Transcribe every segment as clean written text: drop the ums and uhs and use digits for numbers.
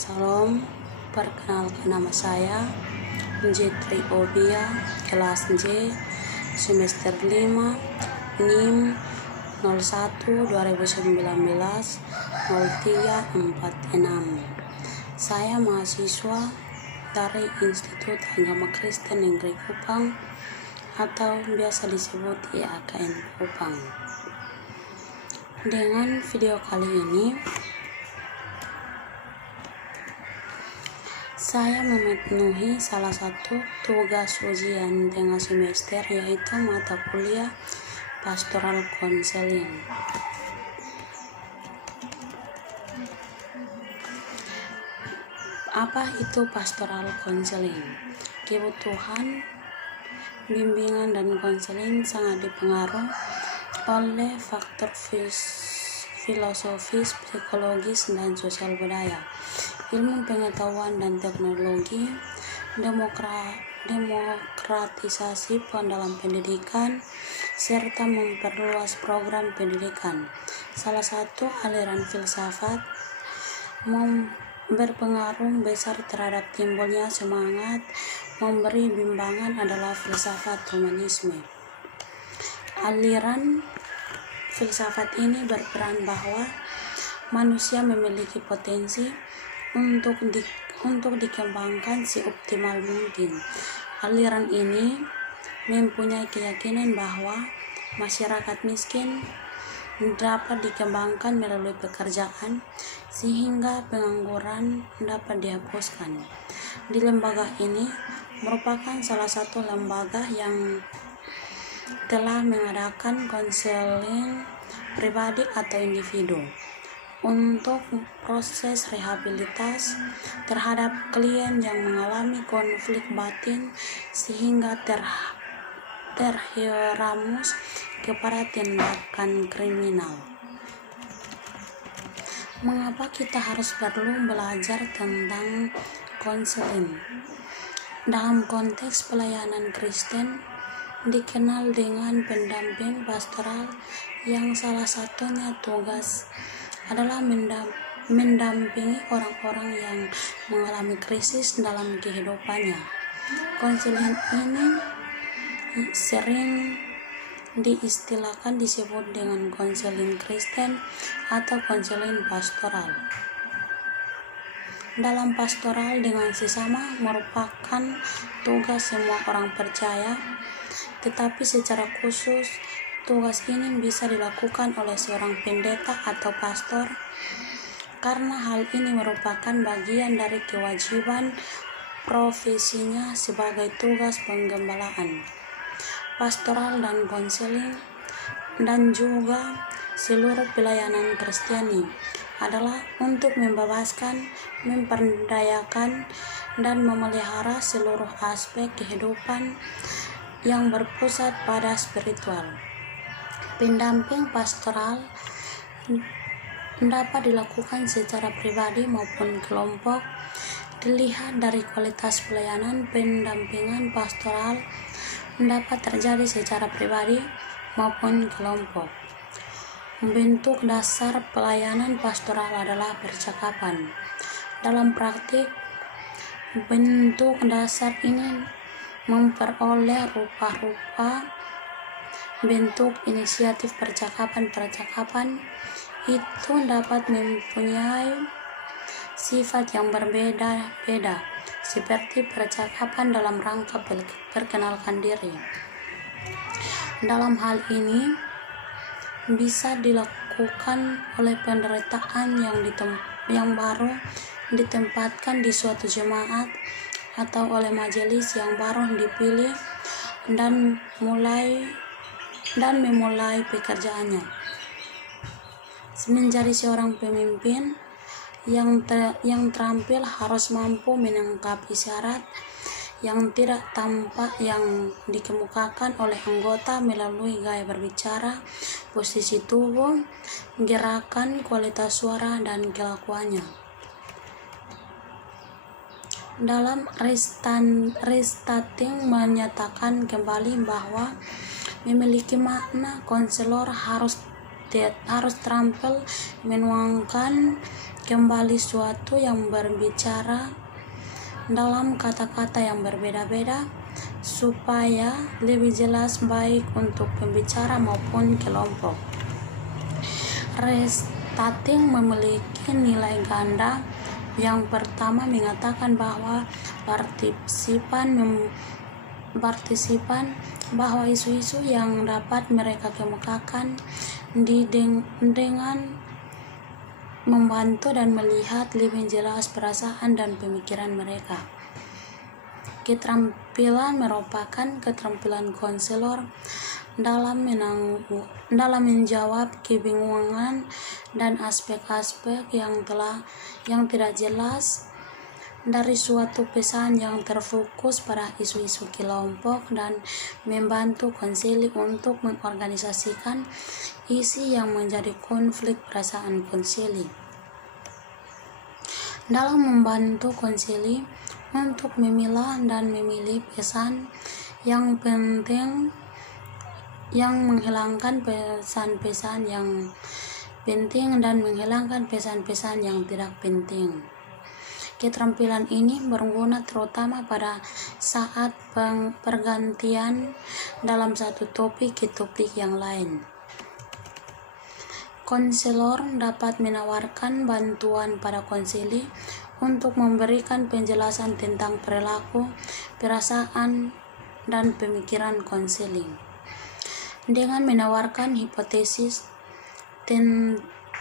Salam, perkenalkan nama saya Jitri Obia, kelas J, semester 5, NIM 01/2019-0346. Saya mahasiswa dari Institut Agama Kristen Negeri Kupang atau biasa disebut IAKN Kupang. Dengan video kali ini saya memenuhi salah satu tugas ujian tengah semester, yaitu mata kuliah Pastoral Counseling. Apa itu Pastoral Counseling? Kebutuhan bimbingan dan konseling sangat dipengaruhi oleh faktor filosofis, psikologis, dan sosial budaya, ilmu pengetahuan dan teknologi, demokratisasi dalam pendidikan, serta memperluas program pendidikan. Salah satu aliran filsafat berpengaruh besar terhadap timbulnya semangat memberi bimbingan adalah filsafat humanisme. Aliran filsafat ini berperan bahwa manusia memiliki potensi untuk dikembangkan seoptimal mungkin. Aliran ini mempunyai keyakinan bahwa masyarakat miskin dapat dikembangkan melalui pekerjaan sehingga pengangguran dapat dihapuskan. Di lembaga ini merupakan salah satu lembaga yang telah mengadakan konseling pribadi atau individu untuk proses rehabilitas terhadap klien yang mengalami konflik batin sehingga terjerumus kepada tindakan kriminal. Mengapa kita harus perlu belajar tentang konseling? Dalam konteks pelayanan Kristen dikenal dengan pendamping pastoral, yang salah satunya tugas adalah mendampingi orang-orang yang mengalami krisis dalam kehidupannya. Konseling ini sering disebut dengan konseling Kristen atau konseling pastoral. Dalam pastoral dengan sesama merupakan tugas semua orang percaya, tetapi secara khusus tugas ini bisa dilakukan oleh seorang pendeta atau pastor karena hal ini merupakan bagian dari kewajiban profesinya sebagai tugas penggembalaan. Pastoral dan konseling dan juga seluruh pelayanan Kristiani adalah untuk membebaskan, memperdayakan, dan memelihara seluruh aspek kehidupan yang berpusat pada spiritual. Pendamping pastoral dapat dilakukan secara pribadi maupun kelompok. Dilihat dari kualitas pelayanan, pendampingan pastoral dapat terjadi secara pribadi maupun kelompok. Bentuk dasar pelayanan pastoral adalah percakapan. Dalam praktik, bentuk dasar ini memperoleh rupa-rupa bentuk inisiatif percakapan itu dapat mempunyai sifat yang berbeda-beda, seperti percakapan dalam rangka perkenalkan diri. Dalam hal ini bisa dilakukan oleh penderitaan yang baru ditempatkan di suatu jemaat atau oleh majelis yang baru dipilih dan memulai pekerjaannya. Menjadi seorang pemimpin yang terampil harus mampu menangkap isyarat yang tidak tampak yang dikemukakan oleh anggota melalui gaya berbicara, posisi tubuh, gerakan, kualitas suara, dan kelakuannya. Dalam Restating menyatakan kembali bahwa memiliki makna konselor harus harus terampil menuangkan kembali suatu yang berbicara dalam kata-kata yang berbeda-beda supaya lebih jelas baik untuk pembicara maupun kelompok. Restating memiliki nilai ganda. Yang pertama mengatakan bahwa partisipan bahwa isu-isu yang dapat mereka kemukakan dengan membantu dan melihat lebih jelas perasaan dan pemikiran mereka. Keterampilan merupakan keterampilan konselor dalam menjawab kebingungan dan aspek-aspek yang tidak jelas dari suatu pesan yang terfokus pada isu-isu kelompok dan membantu konseli untuk mengorganisasikan isi yang menjadi konflik perasaan konseli. Dalam membantu konseli untuk memilah dan memilih pesan yang penting, yang menghilangkan pesan-pesan yang penting dan menghilangkan pesan-pesan yang tidak penting. Keterampilan ini berguna terutama pada saat pergantian dalam satu topik ke topik yang lain. Konselor dapat menawarkan bantuan pada konseli untuk memberikan penjelasan tentang perilaku, perasaan, dan pemikiran konseling. Dengan menawarkan hipotesis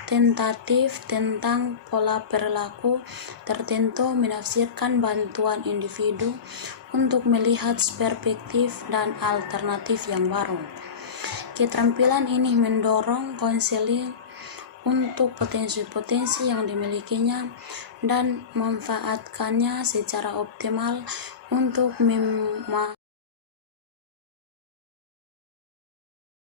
tentatif tentang pola perilaku tertentu, menafsirkan bantuan individu untuk melihat perspektif dan alternatif yang baru. Keterampilan ini mendorong konseli untuk potensi-potensi yang dimilikinya dan memanfaatkannya secara optimal untuk